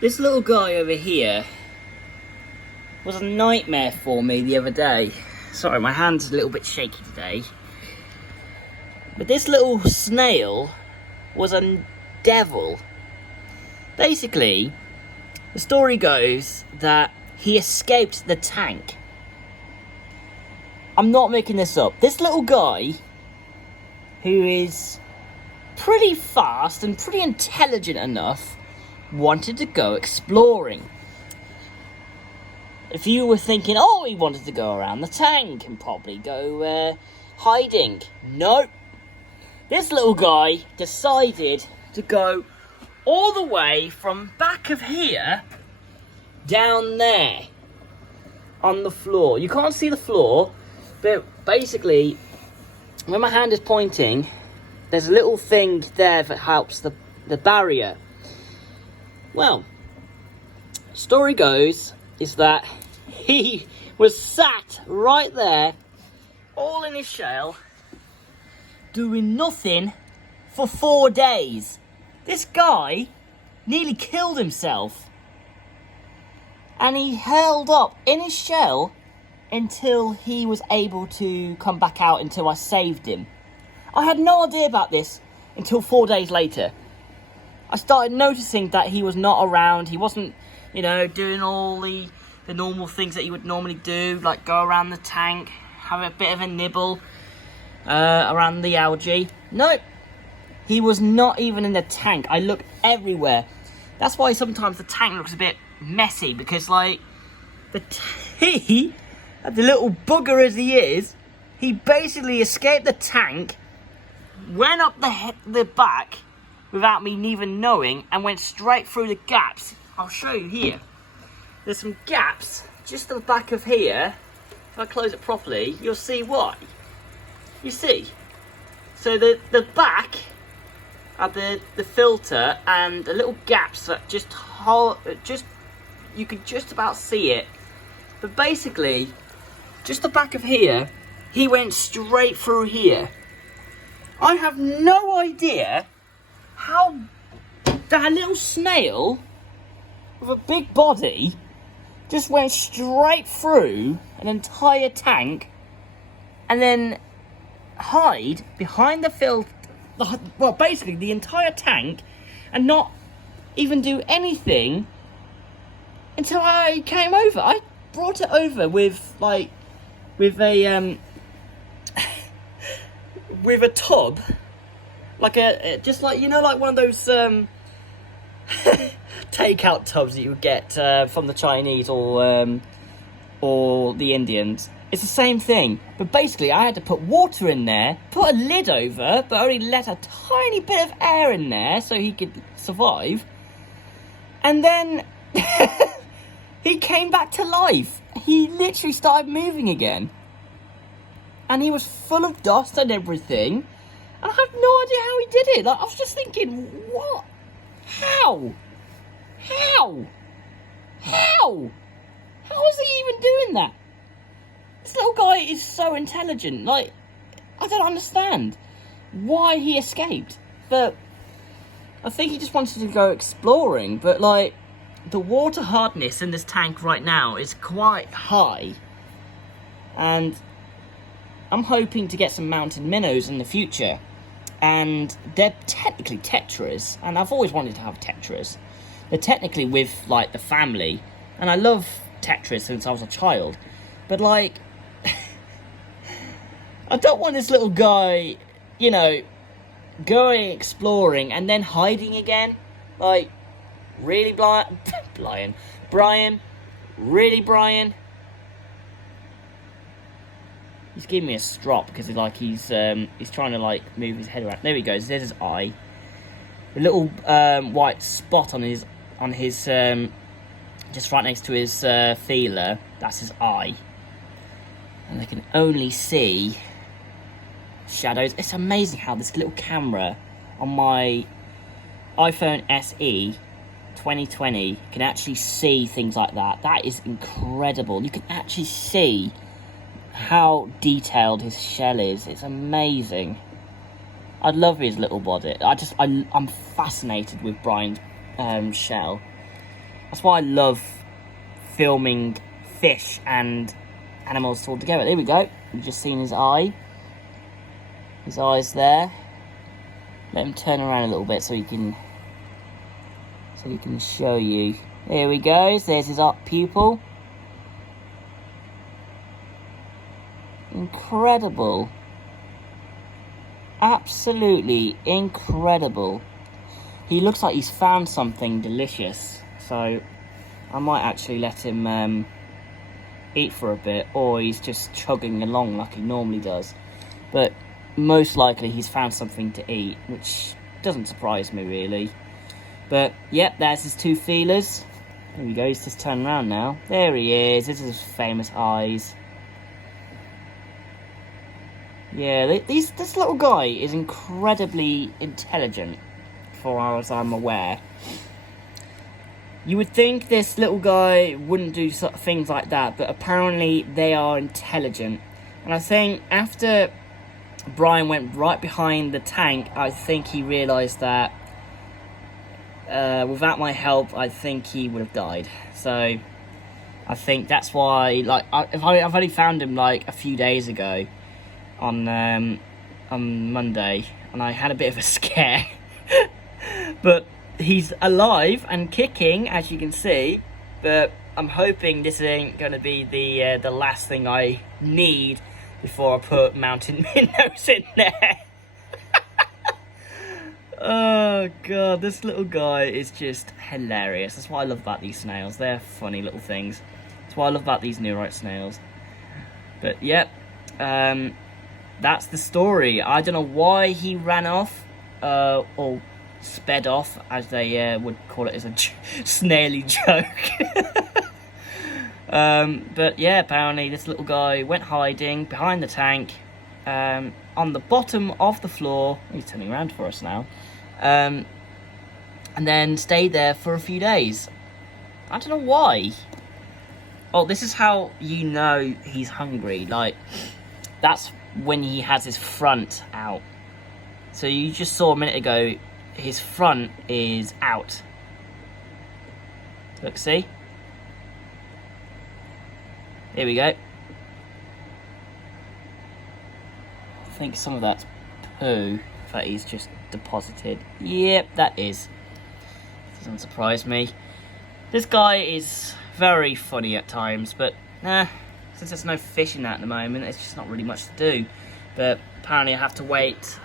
This little guy over here was a nightmare for me the other day. Sorry, my hand's a little bit shaky today. But this little snail was a devil. Basically, the story goes that he escaped the tank. I'm not making this up. This little guy, who is pretty fast and pretty intelligent enough, wanted to go exploring. If you were thinking, oh, he wanted to go around the tank and probably go hiding. Nope. This little guy decided to go all the way from back of here down there on the floor. You can't see the floor, but basically, when my hand is pointing, there's a little thing there that helps the barrier. Well, story goes is that he was sat right there, all in his shell, doing nothing for 4 days. This guy nearly killed himself. And he held up in his shell until he was able to come back out, until I saved him. I had no idea about this until 4 days later. I started noticing that he was not around. He wasn't, doing all the normal things that you would normally do, like go around the tank, have a bit of a nibble around the algae. Nope. He was not even in the tank. I looked everywhere. That's why sometimes the tank looks a bit messy, because like the little bugger as he is, he basically escaped the tank, went up the back without me even knowing, and went straight through the gaps. I'll show you here. There's some gaps just at the back of here. If I close it properly, you'll see why. You see? So the back of the filter and the little gaps that just you can just about see it. But basically, just the back of here, he went straight through here. I have no idea how that little snail with a big body just went straight through an entire tank and then hide behind the filter, well, basically the entire tank, and not even do anything until I came over. I brought it over with a with a tub, like just like, like one of those takeout tubs that you would get from the Chinese or the Indians. It's the same thing, but basically I had to put water in there, put a lid over, but only let a tiny bit of air in there so he could survive. And then he came back to life. He literally started moving again. And he was full of dust and everything. And I have no idea how he did it. Like, I was just thinking, what? How? How is he even doing that? This little guy is so intelligent. Like, I don't understand why he escaped. But I think he just wanted to go exploring. But, like, the water hardness in this tank right now is quite high. And I'm hoping to get some mountain minnows in the future. And they're technically tetras. And I've always wanted to have tetras. They're technically with, like, the family. And I love tetras since I was a child. But, like, I don't want this little guy, going exploring and then hiding again. Like, really, Brian? Really, Brian? He's giving me a strop because he's trying to, like, move his head around. There he goes. There's his eye. The little white spot on his just right next to his feeler. That's his eye. And I can only see shadows. It's amazing how this little camera on my iPhone SE 2020 can actually see things like that. That is incredible. You can actually see how detailed his shell is. It's amazing. I love his little body. I'm fascinated with Brian's shell. That's why I love filming fish and animals all together. There we go. You've just seen his eye. His eye's there. Let him turn around a little bit so he can show you. There we go. There's his pupil. Incredible. Absolutely incredible. He looks like he's found something delicious. So I might actually let him eat for a bit, or he's just chugging along like he normally does. But most likely he's found something to eat, which doesn't surprise me really. But yep, there's his two feelers. There we go, he's just turning around now. There he is. This is his famous eyes. Yeah, this little guy is incredibly intelligent, far as I'm aware. You would think this little guy wouldn't do things like that, but apparently they are intelligent. And I think after Brian went right behind the tank, I think he realised that without my help, I think he would have died. So I think that's why, like, I've only found him like a few days ago on Monday, and I had a bit of a scare. But he's alive and kicking, as you can see. But I'm hoping this ain't going to be the last thing I need before I put mountain minnows in there. Oh god, this little guy is just hilarious. That's what I love about these snails. They're funny little things. That's what I love about these neurite snails. But yep, that's the story. I don't know why he ran off, or sped off, as they would call it, as a snaily joke. But yeah, apparently this little guy went hiding behind the tank, on the bottom of the floor. He's turning around for us now. And then stayed there for a few days. I don't know why. Oh, this is how you know he's hungry. Like, that's when he has his front out. So you just saw a minute ago, his front is out. Look, see? Here we go. I think some of that's poo that he's just deposited. Yep, that is. Doesn't surprise me. This guy is very funny at times, but since there's no fishing at the moment, it's just not really much to do. But apparently I have to wait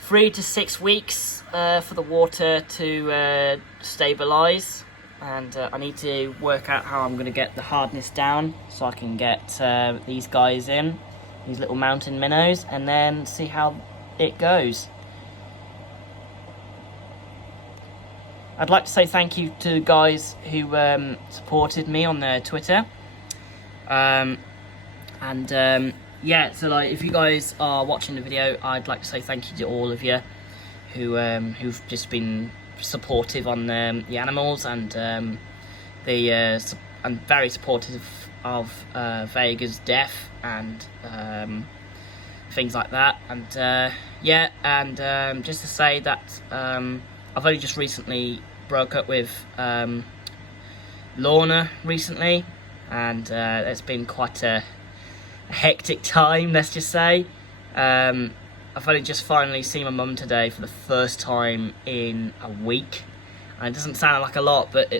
3 to 6 weeks for the water to stabilise, and I need to work out how I'm going to get the hardness down so I can get these guys in, these little mountain minnows, and then see how it goes. I'd like to say thank you to the guys who supported me on their Twitter. Yeah, so like, if you guys are watching the video, I'd like to say thank you to all of you who've just been supportive on the animals, and and very supportive of Vega's death and things like that. And yeah, and just to say that I've only just recently broke up with Lorna recently, and it's been quite a hectic time, let's just say. I've only just finally seen my mum today for the first time in a week, and it doesn't sound like a lot, but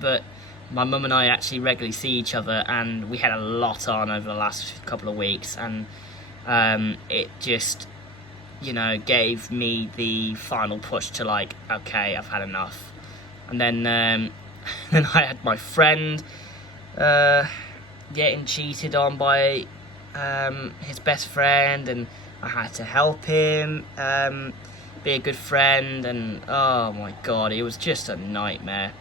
but my mum and I actually regularly see each other, and we had a lot on over the last couple of weeks, and it just, you know, gave me the final push to, like, okay, I've had enough. And then then I had my friend getting cheated on by his best friend, and I had to help him be a good friend, and oh my god, it was just a nightmare.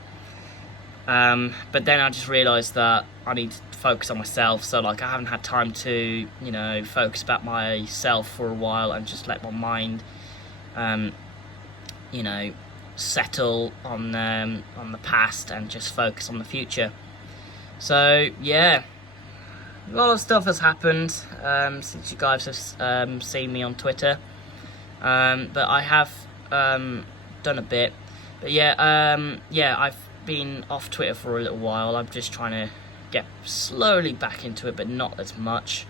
But then I just realised that I need to focus on myself, so like I haven't had time to, you know, focus about myself for a while and just let my mind you know, settle on the past and just focus on the future. So yeah, a lot of stuff has happened since you guys have seen me on Twitter, but I have done a bit. But yeah, I've been off Twitter for a little while. I'm just trying to get slowly back into it, but not as much.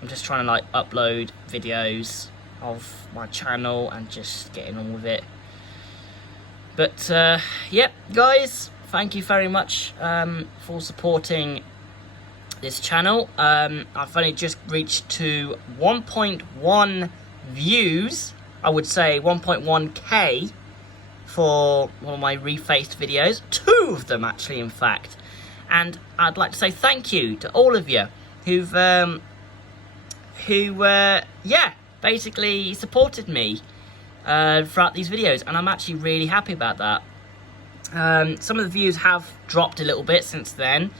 I'm just trying to like upload videos of my channel and just getting on with it. But yeah, guys, thank you very much for supporting this channel. I've only just reached to 1.1 views, I would say 1.1k for one of my refaced videos, 2 of them actually, in fact. And I'd like to say thank you to all of you who've yeah, basically supported me throughout these videos, and I'm actually really happy about that. Some of the views have dropped a little bit since then,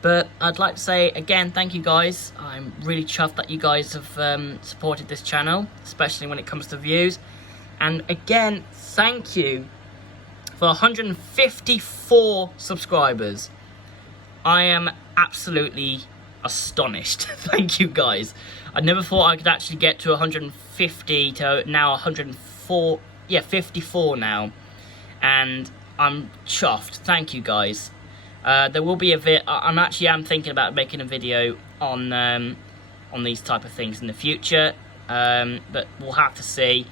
but I'd like to say again, thank you guys. I'm really chuffed that you guys have supported this channel, especially when it comes to views. And again, thank you for 154 subscribers. I am absolutely astonished. Thank you guys. I never thought I could actually get to 150 to now 104, yeah, 54 now, and I'm chuffed. Thank you guys. There will be a I'm thinking about making a video on these type of things in the future, but we'll have to see.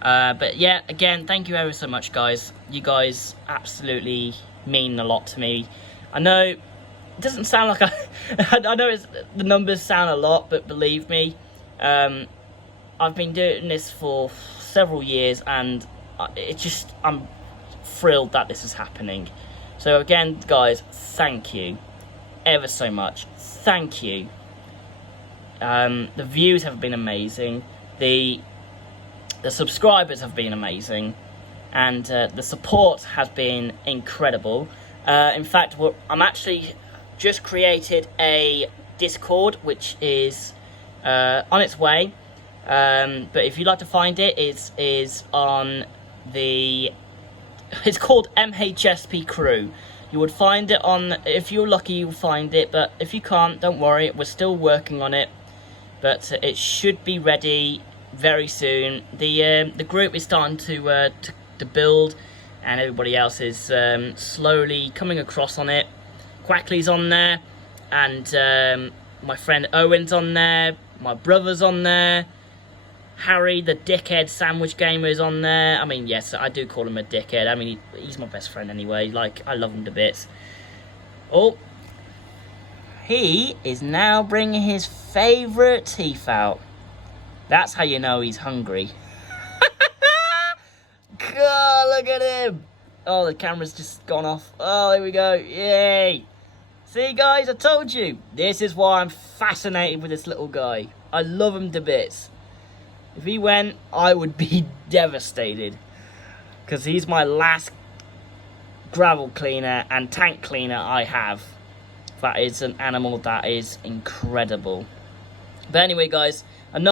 But yeah, again, thank you ever so much, guys. You guys absolutely mean a lot to me. I know it doesn't sound like I know the numbers sound a lot, but believe me, I've been doing this for several years, and I'm thrilled that this is happening. So again, guys, thank you ever so much. Thank you. The views have been amazing. The subscribers have been amazing, and the support has been incredible. In fact, I'm actually just created a Discord, which is on its way. But if you'd like to find it, is on the. It's called MHSP Crew. You would find it on. If you're lucky, you'll find it. But if you can't, don't worry. We're still working on it. But it should be ready very soon. The group is starting to build, and everybody else is slowly coming across on it. Quackley's on there, and my friend Owen's on there, my brother's on there, Harry the dickhead sandwich gamer is on there. I mean, yes, I do call him a dickhead. I mean, he's my best friend anyway. Like, I love him to bits. Oh, he is now bringing his favourite teeth out. That's how you know he's hungry. God, look at him. Oh, the camera's just gone off. Oh, there we go. Yay. See, guys, I told you. This is why I'm fascinated with this little guy. I love him to bits. If he went, I would be devastated. Because he's my last gravel cleaner and tank cleaner I have. That is an animal that is incredible. But anyway, guys, enough.